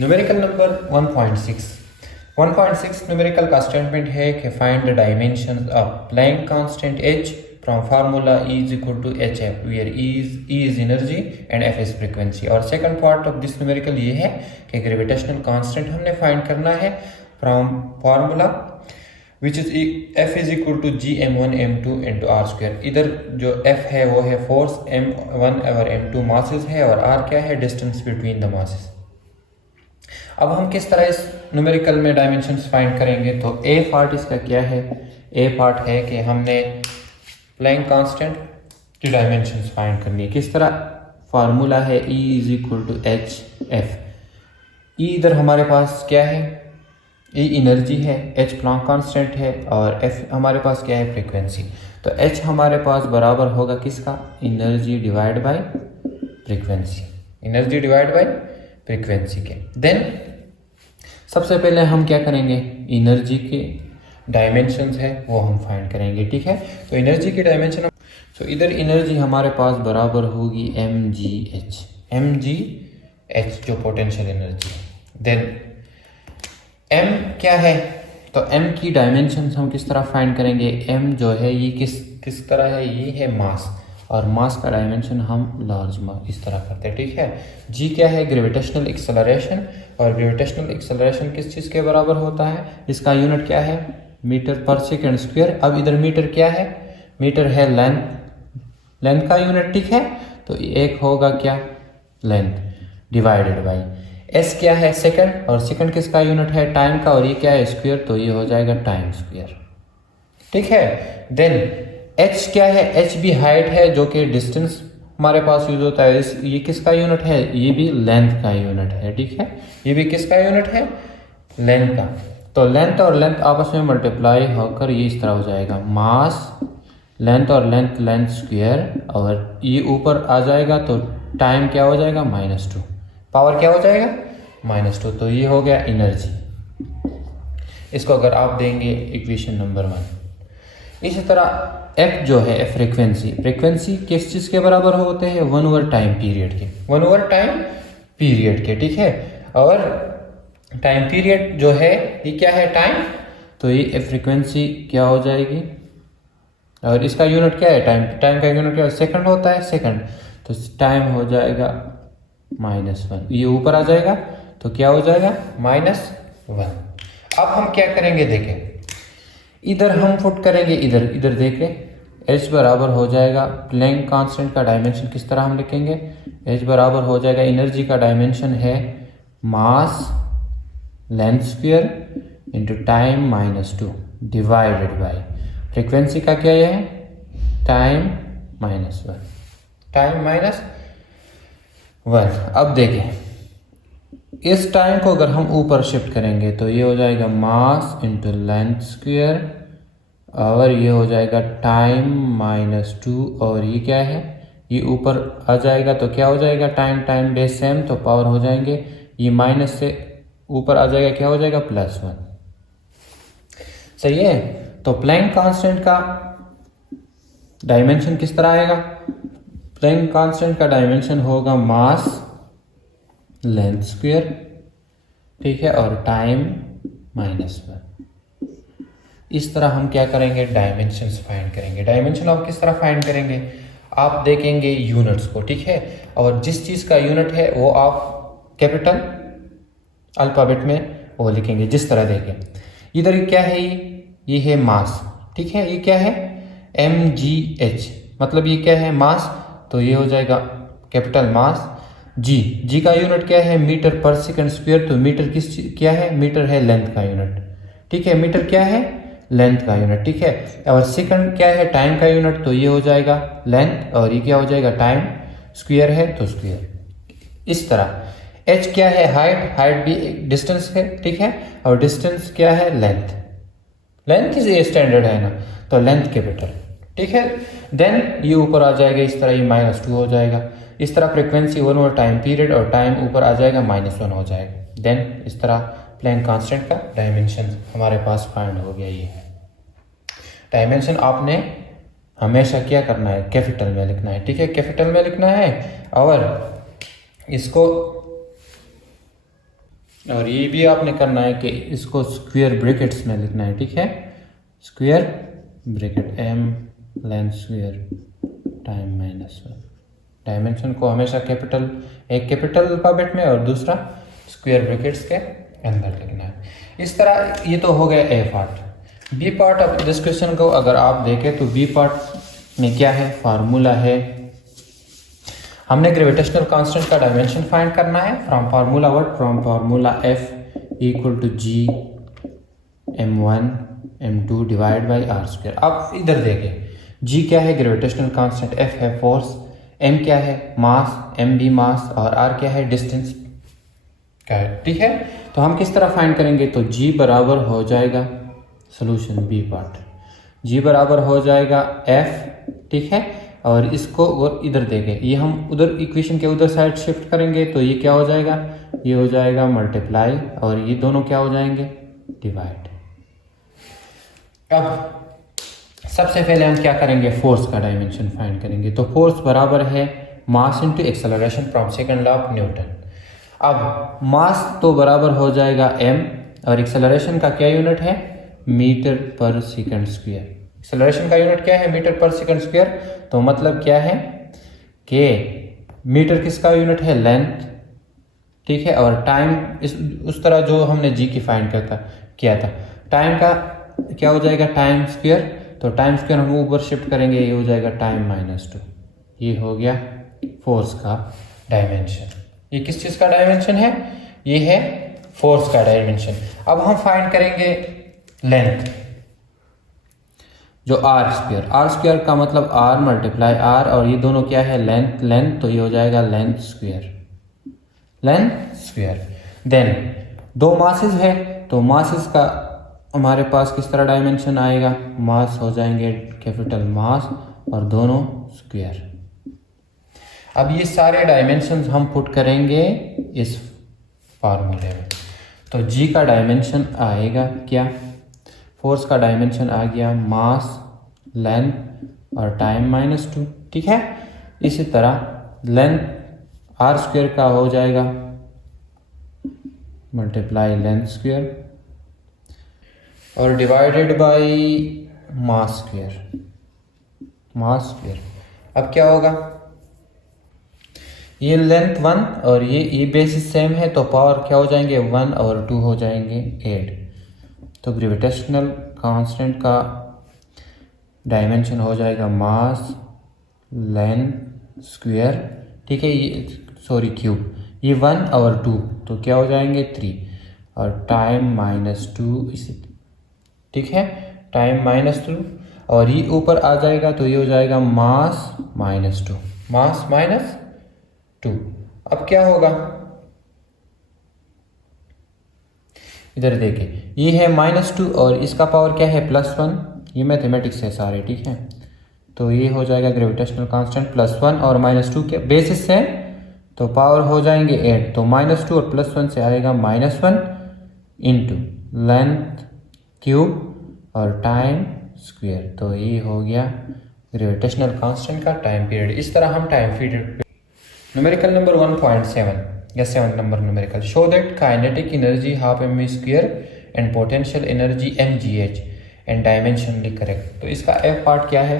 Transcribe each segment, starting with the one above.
Numerical number 1.6 numerical का statement है कि find the dimension of Planck constant h from formula E is equal to hf where E is energy and f is frequency। और second part of this numerical ये है कि gravitational constant हमने find करना है from formula which is f is equal to gm1 m2 into r square। इधर जो f है वो है फोर्स, m1 और m2 मासेस है और r क्या है, डिस्टेंस बिटवीन द मासेस। अब हम किस तरह इस न्यूमेरिकल में डायमेंशंस फाइंड करेंगे, तो ए पार्ट इसका क्या है, ए पार्ट है कि हमने प्लैंक कांस्टेंट की डायमेंशंस फाइंड करनी है। किस तरह, फार्मूला है E is equal to H F. E इधर हमारे पास क्या है, E एनर्जी है, H प्लैंक कांस्टेंट है और F हमारे पास क्या है, फ्रीक्वेंसी। तो H हमारे पास बराबर होगा किसका, energy divide by frequency, energy divide by frequency के। देन सबसे पहले हम क्या करेंगे, एनर्जी के डायमेंशंस है वो हम फाइंड करेंगे, ठीक है। तो एनर्जी की डायमेंशन, तो इधर एनर्जी हमारे पास बराबर होगी mgh जो पोटेंशियल एनर्जी है। देन m क्या है, तो m की डायमेंशंस हम किस तरह फाइंड करेंगे, m जो है ये किस तरह है, ये है मास, और मास का डायमेंशन हम लार्ज मास इस तरह करते हैं, ठीक है। जी क्या है, ग्रेविटेशनल एक्सेलरेशन, और ग्रेविटेशनल एक्सेलरेशन किस चीज़ के बराबर होता है, इसका यूनिट क्या है, मीटर पर सेकंड स्क्वायर। अब इधर मीटर क्या है, मीटर है लेंथ का यूनिट, ठीक है। तो एक होगा क्या, लेंथ डिवाइडेड बाई एस क्या है, सेकंड, और सेकंड किसका यूनिट है, टाइम का, और ये क्या है, स्क्वायर, तो ये हो जाएगा टाइम स्क्वायर, ठीक है। देन h क्या है, h भी हाइट है जो कि डिस्टेंस हमारे पास यूज होता है। ये किसका यूनिट है, ये भी लेंथ का यूनिट है, ठीक है। ये भी किसका यूनिट है, लेंथ का। तो लेंथ और लेंथ आपस में मल्टीप्लाई होकर ये इस तरह हो जाएगा, मास लेंथ और लेंथ स्क्वायर, और ये ऊपर आ जाएगा तो टाइम क्या हो जाएगा, -2, पावर क्या हो जाएगा, -2। तो ये हो गया एनर्जी। इसको अगर आप देंगे इक्वेशन नंबर 1। इसी तरह f जो है, फ्रीक्वेंसी किस चीज़ के बराबर होते हैं, 1/टाइम पीरियड के, 1/टाइम पीरियड के, ठीक है। और टाइम पीरियड जो है ये क्या है, टाइम, तो ये फ्रीक्वेंसी क्या हो जाएगी, और इसका यूनिट क्या है, टाइम का यूनिट क्या है, सेकंड होता है, सेकंड, तो टाइम हो जाएगा -1, ये ऊपर आ जाएगा तो क्या हो जाएगा, -1। अब हम क्या करेंगे, देखें इधर हम फुट करेंगे, इधर देखें, h बराबर हो जाएगा प्लैंक कांस्टेंट का डायमेंशन किस तरह हम लिखेंगे, h बराबर हो जाएगा, एनर्जी का डायमेंशन है मास length square into time -2 divided by frequency का क्या है, टाइम -1, टाइम -1। अब देखें इस टाइम को अगर हम ऊपर शिफ्ट करेंगे तो ये हो जाएगा मास इंटू लेंथ स्क्वायर, और ये हो जाएगा टाइम -2, और ये क्या है, ये ऊपर आ जाएगा तो क्या हो जाएगा, टाइम बेस सेम, तो पावर हो जाएंगे, ये माइनस से ऊपर आ जाएगा, क्या हो जाएगा, +1, सही है। तो प्लैंक कांस्टेंट का डायमेंशन किस तरह आएगा, प्लैंक कांस्टेंट का डायमेंशन होगा मास लेंथ स्क्वायर, ठीक है, और टाइम -1। इस तरह हम क्या करेंगे, डायमेंशंस फाइंड करेंगे। डायमेंशन आप किस तरह फाइंड करेंगे, आप देखेंगे यूनिट्स को, ठीक है, और जिस चीज़ का यूनिट है वो आप कैपिटल अल्फाबेट में वो लिखेंगे, जिस तरह देखें इधर क्या है, ये है मास, ठीक है, ये क्या है, mgh, मतलब ये क्या है, मास, तो ये हो जाएगा कैपिटल मास। जी का यूनिट क्या है, मीटर पर सेकंड स्क्वायर, तो मीटर क्या है, मीटर है लेंथ का यूनिट, ठीक है, मीटर क्या है, लेंथ का यूनिट, ठीक है। और सेकंड क्या है, टाइम का यूनिट, तो ये हो जाएगा लेंथ, और ये क्या हो जाएगा, टाइम स्क्वायर है तो स्क्वायर। इस तरह h क्या है, हाइट भी डिस्टेंस है, ठीक है, और डिस्टेंस क्या है, लेंथ इज स्टैंडर्ड है ना, तो लेंथ कैपिटल, ठीक है। देन ये ऊपर आ जाएगा इस तरह, ये -2 हो जाएगा। इस तरह फ्रीक्वेंसी 1/टाइम पीरियड, और टाइम ऊपर आ जाएगा -1 हो जाएगा। देन इस तरह प्लैंक कांस्टेंट का डायमेंशन हमारे पास फाइंड हो गया। ये है डायमेंशन, आपने हमेशा क्या करना है, कैपिटल में लिखना है, ठीक है, कैपिटल में लिखना है, और इसको और ये भी आपने करना है कि इसको स्क्वायर ब्रैकेट्स में लिखना है, ठीक है। Square bracket m length square time minus 1। Dimension को हमेशा कैपिटल, एक कैपिटल अल्फाबेट में और दूसरा स्क्वायर ब्रैकेट्स के अंदर लिखना है। इस तरह ये तो हो गया A part. B part of this question को अगर आप देखें तो बी पार्ट में क्या है, फार्मूला है। हमने ग्रेविटेशनल कांस्टेंट का डायमेंशन फाइंड करना है from formula what, from formula F equal to G m1 m2 divide by r square. अब इधर देखें, G क्या है, ग्रेविटेशनल कांस्टेंट, F है फोर्स, m क्या है, मास, m भी मास, और r क्या है, डिस्टेंस क्या है, ठीक है। तो हम किस तरह फाइंड करेंगे, तो G बराबर हो जाएगा सोल्यूशन बी पार्ट, G बराबर हो जाएगा F, ठीक है। और इसको और इधर देखें, ये हम उधर इक्वेशन के उधर साइड शिफ्ट करेंगे तो ये क्या हो जाएगा, ये हो जाएगा मल्टीप्लाई, और ये दोनों क्या हो जाएंगे, डिवाइड। अब सबसे पहले हम क्या करेंगे, फोर्स का डायमेंशन फाइंड करेंगे। तो फोर्स बराबर है mass into acceleration from second law of Newton. अब मास तो बराबर हो जाएगा m, और एक्सेलरेशन का क्या यूनिट है, मीटर पर सेकंड स्क्वायर। एक्सेलरेशन का यूनिट क्या है, मीटर पर सेकंड स्क्वायर। तो मतलब क्या है कि मीटर किसका यूनिट है, लेंथ, ठीक है। और टाइम इस उस तरह जो हमने जी की फाइंड किया था, टाइम का क्या हो जाएगा, टाइम स्क्वायर। तो टाइम स्क्वायर हम ऊपर शिफ्ट करेंगे, ये हो जाएगा टाइम माइनस 2। ये हो गया फोर्स का डायमेंशन। ये किस चीज़ का डायमेंशन है, ये है फोर्स का डायमेंशन। अब हम फाइंड करेंगे लेंथ, जो आर स्क्वायर, आर स्क्वायर का मतलब आर मल्टीप्लाई आर, और ये दोनों क्या है, लेंथ, लेंथ, तो ये हो जाएगा length square, length square. Then दो मासेस है, तो मासेस का हमारे पास किस तरह डायमेंशन आएगा, मास हो जाएंगे कैपिटल मास और दोनों स्क्वायर। अब ये सारे डायमेंशंस हम पुट करेंगे इस फार्मूले में। तो जी का डायमेंशन आएगा क्या, फोर्स का डायमेंशन आ गया मास, लेंथ और टाइम माइनस 2, ठीक है। इसी तरह लेंथ आर स्क्वायर का हो जाएगा मल्टीप्लाई लेंथ स्क्वायर और divided by mass square, mass square. अब क्या होगा, ये लेंथ 1 और ये बेसिस सेम है, तो पावर क्या हो जाएंगे, 1 और 2 हो जाएंगे 8। तो ग्रेविटेशनल कांस्टेंट का डायमेंशन हो जाएगा मास लेंथ स्क्वायर, ठीक है। ये सॉरी क्यूब, ये 1 और 2 तो क्या हो जाएंगे 3, और टाइम माइनस 2 इसी, ठीक है, टाइम माइनस 2, और ये ऊपर आ जाएगा तो ये हो जाएगा मास माइनस 2, मास माइनस 2। अब क्या होगा, इधर देखिए, ये है -2 और इसका पावर क्या है +1, ये मैथमेटिक्स है सारे, ठीक है। तो ये हो जाएगा ग्रेविटेशनल कांस्टेंट +1 और -2 के बेसिस से, तो पावर हो जाएंगे 8। तो -2 और +1 से आएगा -1 इंटू लेंथ क्यूब और टाइम स्क्वायर। तो ये हो गया ग्रेविटेशनल कांस्टेंट का टाइम पीरियड। इस तरह हम टाइम पीरियड न्यूमेरिकल नंबर 1.7 या 7 number numerical, show that kinetic energy half mv square and potential energy mgh and dimensionally correct. तो इसका एफ पार्ट क्या है,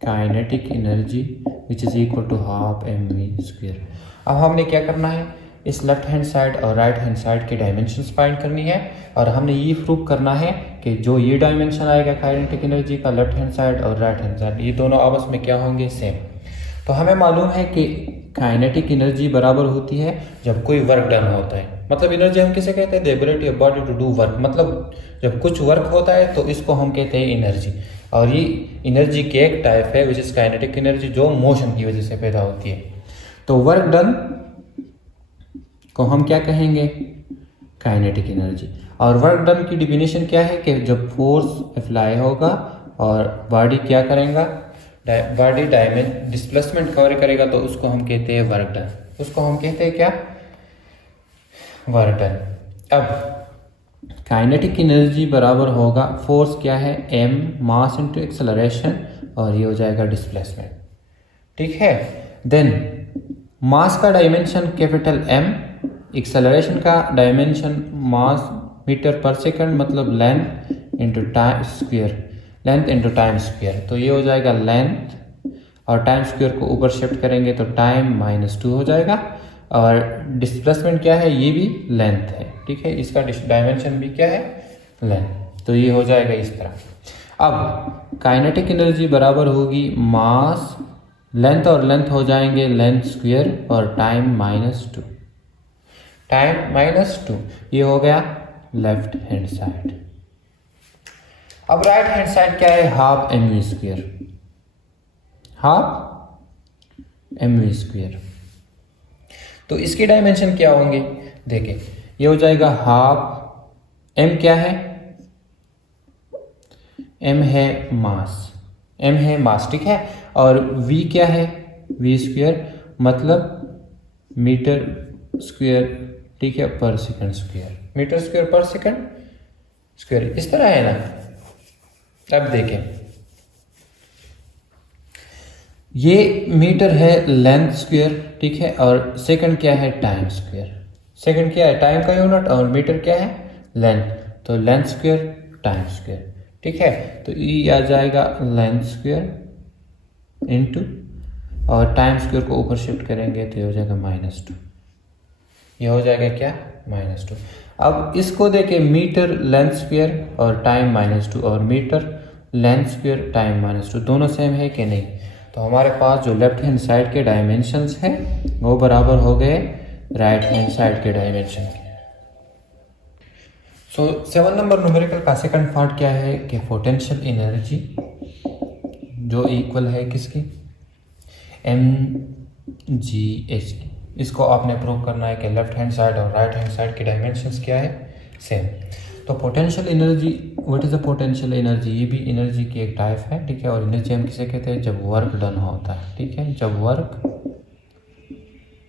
kinetic energy which is equal to half mv square. अब हमने क्या करना है, इस लेफ्ट हैंड साइड और राइट हैंड साइड की डायमेंशंस फाइंड करनी है, और हमने ये प्रूव करना है कि जो ये डायमेंशन आएगा काइनेटिक एनर्जी का, लेफ्ट हैंड साइड और राइट हैंड साइड, ये दोनों आपस में क्या होंगे, सेम। तो हमें मालूम है कि काइनेटिक एनर्जी बराबर होती है जब कोई वर्क डन होता है, मतलब एनर्जी हम किसे कहते हैं, the ability of body to do work, मतलब जब कुछ वर्क होता है तो इसको हम कहते हैं एनर्जी। और ये एनर्जी के एक टाइप है विच इज काइनेटिक एनर्जी, जो मोशन की वजह से पैदा होती है। तो वर्क डन को हम क्या कहेंगे, काइनेटिक एनर्जी। और वर्क डन की डिफिनेशन क्या है कि जब फोर्स अप्लाई होगा और बॉडी क्या करेगा, बॉडी डिस्प्लेसमेंट कवर करेगा, तो उसको हम कहते हैं वर्क डन, उसको हम कहते हैं क्या, वर्क डन। अब काइनेटिक एनर्जी बराबर होगा, फोर्स क्या है, m मास इनटू एक्सेलरेशन, और ये हो जाएगा डिस्प्लेसमेंट, ठीक है। देन मास का डायमेंशन कैपिटल M एक्सेलरेशन का डायमेंशन मास मीटर पर सेकंड मतलब length into time square, length into time square. तो ये हो जाएगा लेंथ और टाइम स्क्वायर को ऊपर शिफ्ट करेंगे तो टाइम -2 हो जाएगा। और डिस्प्लेसमेंट क्या है, ये भी लेंथ है, ठीक है, इसका डायमेंशन भी क्या है, लेंथ। तो ये हो जाएगा इस तरह। अब काइनेटिक एनर्जी बराबर होगी मास, लेंथ और लेंथ हो जाएंगे लेंथ स्क्वायर और टाइम -2, टाइम -2, ये हो गया लेफ्ट हैंड साइड। अब राइट हैंड साइड क्या है, half M V square, half M V square. तो इसके डायमेंशन क्या होंगे, देखिए ये हो जाएगा हाफ, एम क्या है, एम है मास, एम है मास, ठीक है। और वी क्या है, वी स्क्वायर मतलब मीटर स्क्वायर, ठीक है, पर सेकंड स्क्वायर, मीटर स्क्वायर पर सेकंड स्क्वायर, इस तरह है ना। अब देखें, ये मीटर है लेंथ स्क्वायर, ठीक है, और सेकंड क्या है, टाइम स्क्वायर। सेकंड क्या है, टाइम का यूनिट, और मीटर क्या है, लेंथ। तो लेंथ स्क्वायर टाइम स्क्वायर, ठीक है। तो ये आ जाएगा लेंथ स्क्वायर इनटू, और टाइम स्क्वायर को ऊपर शिफ्ट करेंगे तो ये हो जाएगा -2, ये हो जाएगा क्या, -2। अब इसको देखें, मीटर लेंथ स्क्वायर और टाइम -2 और मीटर लेंथ स्क्वायर टाइम -2 दोनों सेम है कि नहीं। तो हमारे पास जो लेफ्ट हैंड साइड के डायमेंशंस हैं वो बराबर हो गए राइट हैंड साइड के डायमेंशन के। सो 7 नंबर न्यूमेरिकल का सेकंड पार्ट क्या है कि पोटेंशियल एनर्जी जो इक्वल है किसकी, mgh। इसको आपने प्रूव करना है कि लेफ्ट हैंड साइड और राइट हैंड साइड के डायमेंशंस क्या है, सेम। तो potential energy, what is the potential energy, ये भी एनर्जी की एक टाइप है, ठीक है। और एनर्जी हम किसे कहते हैं, जब वर्क डन होता है, ठीक है, जब वर्क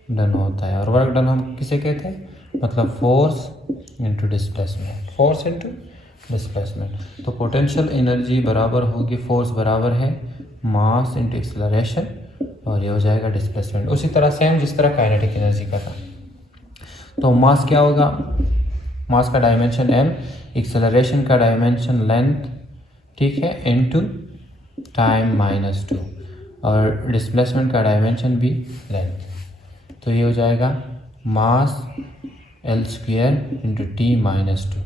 डन होता है। और वर्क डन हम किसे कहते हैं, मतलब force into displacement, force into displacement. तो पोटेंशियल एनर्जी बराबर होगी, फोर्स बराबर है मास इंटू एक्सेलरेशन, और ये हो जाएगा डिस्प्लेसमेंट। उसी तरह सेम जिस तरह काइनेटिक एनर्जी का था। तो मास क्या होगा, मास का डायमेंशन m, एक्सेलरेशन का डायमेंशन लेंथ, ठीक है, इनटू टाइम -2, और डिस्प्लेसमेंट का डायमेंशन भी लेंथ। तो ये हो जाएगा मास l स्क्वायर इंटू t -2,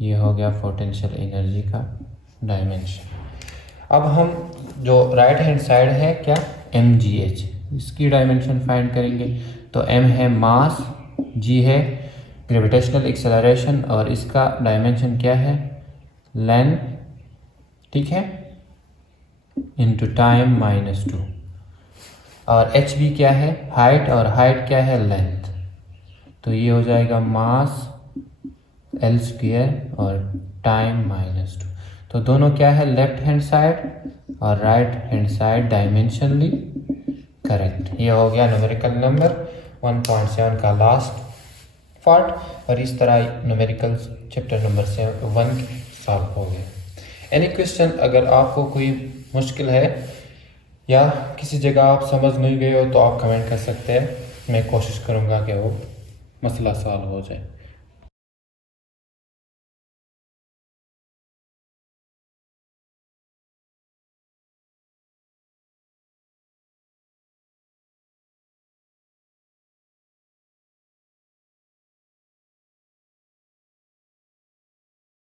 ये हो गया पोटेंशियल एनर्जी का डायमेंशन। अब हम जो राइट हैंड साइड है क्या, mgh, इसकी डायमेंशन फाइंड करेंगे। तो m है मास, g है ग्रेविटेशनल एक्सेलरेशन, और इसका डायमेंशन क्या है, लेंथ, ठीक है, इनटू टाइम -2, और h भी क्या है, हाइट, और हाइट क्या है, लेंथ। तो ये हो जाएगा मास l स्क्वायर और टाइम -2। तो दोनों क्या है, लेफ्ट हैंड साइड और right hand side dimensionally correct. ये हो गया न्यूमेरिकल नंबर 1.7 का लास्ट पार्ट। और इस तरह न्यूमेरिकल चैप्टर नंबर 1 सॉल्व हो गए। एनी क्वेश्चन, अगर आपको कोई मुश्किल है या किसी जगह आप समझ नहीं गए हो तो आप कमेंट कर सकते हैं, मैं कोशिश करूँगा कि वो मसला सॉल्व हो जाए।